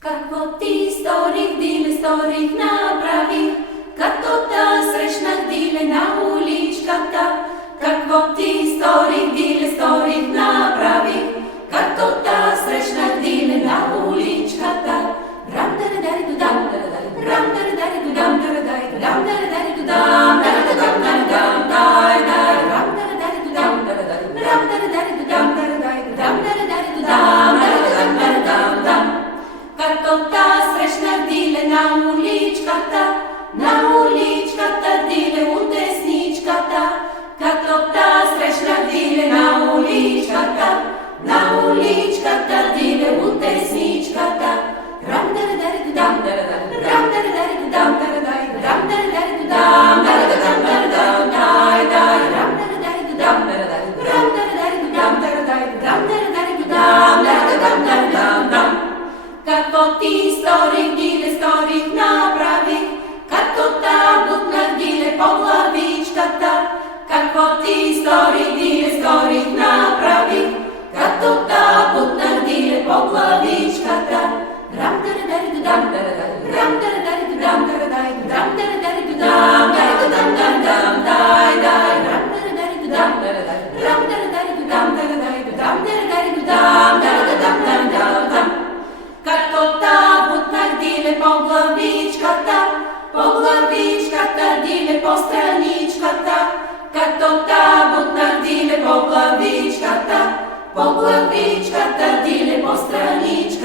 Какво ти сторих, диле, сторих, направих, като та срещнах, диле, на уличката. Какво ти сторих, диле, сторих, направих, като та срещнах, диле, на уличката. Рам даре даре дудам, рам даре даре дудам, рам даре даре дудам, дам дай дай, рам даре даре дудам, рам даре даре дудам, рам даре даре дудам, дам. Като та срещнах, диле, на уличката, диле, у тесничката. Като та срещнах, диле, на уличката, диле, у тесничката. Рам даре даре дудам, рам даре даре дудам, рам даре даре дудам, дай дай, рам даре даре дудам, рам даре даре дудам, рам даре даре дудам, дам. Какво ти сторих, диле, сторих, направих, като та бутнах, диле, по главичката. Какво ти сторих, диле, сторих, направих, като та бутнах, диле, по главичката. Рам даре даре дудам, рам даре даре дудам, рам даре даре дудам, дай дай, рам даре даре дудам, рам даре даре дудам, рам даре даре дудам, дам. Като та бутнах, диле, по главичката, диле, по страничката. Като та бутнах, диле, по главичката, диле, по страничката.